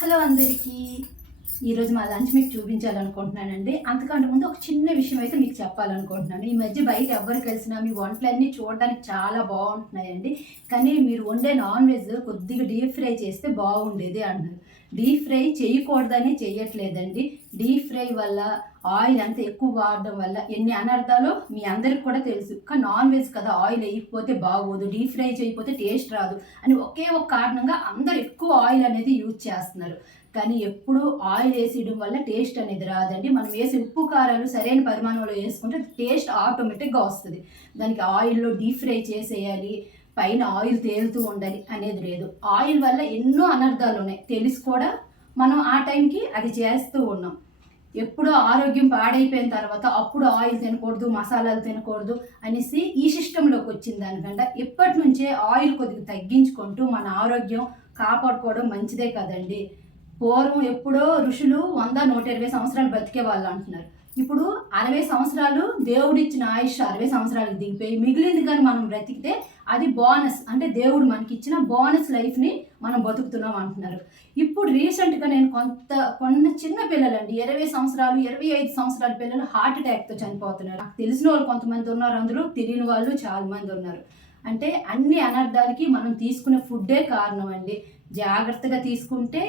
Hello అందరికీ. ఈరోజు మా లంచ్ మీకు చూపించాలనుకుంటున్నానండి. అంతకంటే ముందు ఒక చిన్న విషయం అయితే మీకు చెప్పాలనుకుంటున్నాను. ఈ మధ్య బయట ఎవరు కలిసినా మీ వంటలన్నీ చూడడానికి చాలా బాగుంటున్నాయండి. కానీ మీరు వండే నాన్ వెజ్ కొద్దిగా డీప్ ఫ్రై చేస్తే బాగుండేది అంటున్నారు. డీప్ ఫ్రై చేయకూడదని చేయట్లేదండి. డీప్ ఫ్రై వల్ల ఆయిల్ అంత ఎక్కువ వాడడం వల్ల ఎన్ని అనర్థాలో మీ అందరికి కూడా తెలుసు. కానీ నాన్ వెజ్ కదా, ఆయిల్ వేయకపోతే బాగోదు, డీప్ ఫ్రై చేయకపోతే టేస్ట్ రాదు అని ఒకే ఒక కారణంగా అందరు ఎక్కువ ఆయిల్ అనేది యూజ్ చేస్తున్నారు. కానీ ఎప్పుడు ఆయిల్ వేసేయడం వల్ల టేస్ట్ అనేది రాదండి. మనం వేసే ఉప్పు కారాలు సరైన పరిమాణంలో వేసుకుంటే టేస్ట్ ఆటోమేటిక్గా వస్తుంది. దానికి ఆయిల్లో డీప్ ఫ్రై చేసేయాలి, పైన ఆయిల్ తేలుతూ ఉండాలి అనేది లేదు. ఆయిల్ వల్ల ఎన్నో అనర్థాలు ఉన్నాయి, తెలిసి కూడా మనం ఆ టైంకి అది చేస్తూ ఉన్నాం. ఎప్పుడో ఆరోగ్యం పాడైపోయిన తర్వాత అప్పుడు ఆయిల్ తినకూడదు, మసాలాలు తినకూడదు అనేసి ఈ సిస్టంలోకి వచ్చింది. దానికంటే ఇప్పటి నుంచే ఆయిల్ కొద్దిగా తగ్గించుకుంటూ మన ఆరోగ్యం కాపాడుకోవడం మంచిదే కదండి. పూర్వం ఎప్పుడో ఋషులు 100-120 సంవత్సరాలు బతికే వాళ్ళు అంటున్నారు. ఇప్పుడు 60 సంవత్సరాలు దేవుడిచ్చిన ఆయుష్ 60 సంవత్సరాలకు దిగిపోయి మిగిలింది కానీ మనం బ్రతికితే అది బోనస్, అంటే దేవుడు మనకి ఇచ్చిన బోనస్ లైఫ్ని మనం బతుకుతున్నాం అంటున్నారు. ఇప్పుడు రీసెంట్గా నేను కొంత చిన్న పిల్లలండి, 20 సంవత్సరాలు 25 సంవత్సరాల పిల్లలు హార్ట్ అటాక్తో చనిపోతున్నారు. నాకు తెలిసిన వాళ్ళు కొంతమంది ఉన్నారు, అందులో తెలియని వాళ్ళు చాలా మంది ఉన్నారు. అంటే అన్ని అనర్థాలకి మనం తీసుకునే ఫుడ్డే కారణం అండి. జాగ్రత్తగా తీసుకుంటే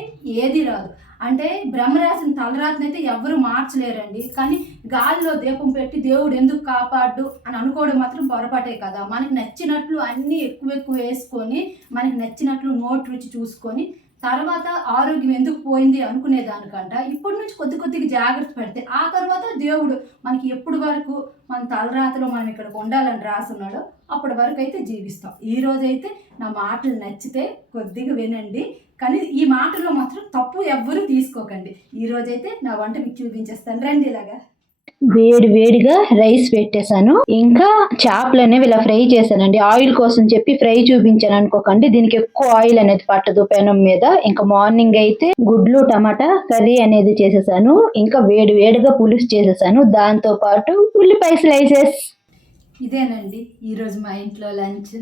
ఏది రాదు. అంటే బ్రహ్మరాసిన తలరాతను అయితే ఎవరు మార్చలేరండి. కానీ గాలిలో దీపం పెట్టి దేవుడు ఎందుకు కాపాడు అని అనుకోవడం మాత్రం పొరపాటే కదా. మనకి నచ్చినట్లు అన్నీ ఎక్కువ వేసుకొని మనకి నచ్చినట్లు నోటి రుచి చూసుకొని తర్వాత ఆరోగ్యం ఎందుకు పోయింది అనుకునేదానికంట ఇప్పటి నుంచి కొద్దిగా జాగ్రత్త పెడితే ఆ తర్వాత దేవుడు మనకి ఎప్పుడు వరకు మన తలరాతలో మనం ఇక్కడ ఉండాలని రాసున్నాడో అప్పటి వరకు అయితే జీవిస్తాం. ఈరోజైతే నా మాటలు నచ్చితే కొద్దిగా వినండి, కానీ ఈ మాటల్లో మాత్రం తప్పు ఎవ్వరూ తీసుకోకండి. ఈరోజైతే నా వంట మీకు చూపించేస్తాను, రండి. ఇలాగా వేడిగా రైస్ పెట్టేశాను. ఇంకా చేపలు అనేవి ఇలా ఫ్రై చేశానండి. ఆయిల్ కోసం చెప్పి ఫ్రై చూపించాను అనుకోకండి, దీనికి ఎక్కువ ఆయిల్ అనేది పట్టదు పెనం మీద. ఇంకా మార్నింగ్ అయితే గుడ్లు టమాటా కర్రీ అనేది చేసేసాను. ఇంకా వేడిగా పులుసు చేసేసాను, దాంతో పాటు ఉల్లిపాయ స్లైసెస్. ఇదేనండి ఈరోజు మా ఇంట్లో లంచ్.